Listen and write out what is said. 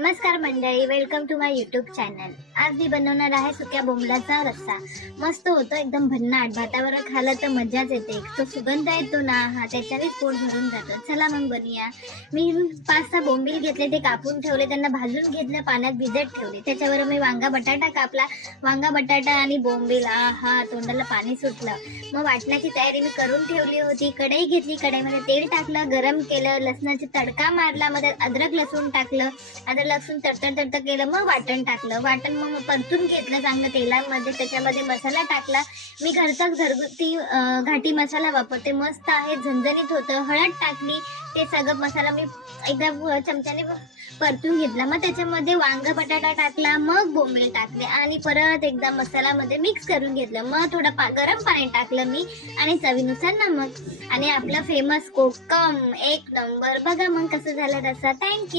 नमस्कार मंडळी, welcome to my YouTube channel. आज मी बनवणार आहे सुक्या बोंबलाचा रस्सा। मस्त होतो, एकदम भन्नाट। भातावर खाल्लं तर मजाच येते। तो सुगंध येतो ना, हा त्याच्यानेच पोट भरून जातं। चला मग बनवूया। मी 5-6 बोंबील घेतले, ते कापून ठेवले, त्यांना भाजून घेतलं, पाण्यात भिजत ठेवले। त्याच्यावर मी वांगा बटाटा कापला। वांगा बटाटा आणि बोंबील, आहा, तोंडाला पाणी सुटलं। मग वाटण्याची तयारी मी करून ठेवली होती। कढई घेतली, कढईमध्ये तेल टाकलं, गरम केलं, लसणाचा तडका मारला, मध्ये अद्रक लसूण टाकलं, अद्रक लसूण तडतड केलं, मग वाटण टाकलं, वाटण मग परतून घेतलं चांगलं तेलामध्ये। त्याच्यामध्ये मसाला टाकला, मी घरचाच घरगुती घाटी मसाला वापरते, मस्त आहे, झणझणीत होतं। हळद टाकली, ते सगळं मसाला मी एकदा चमच्याने परतून घेतला। मग त्याच्यामध्ये वांगा बटाटा टाकला, मग बोंबील टाकले आणि परत एकदा मसाल्यामध्ये मिक्स करून घेतलं। मग थोडं गरम पाणी टाकलं मी आणि चवीनुसार नमक आणि आपला फेमस कोकम। एक नंबर। बघा मग कसं झालं रस्सा। थँक्यू।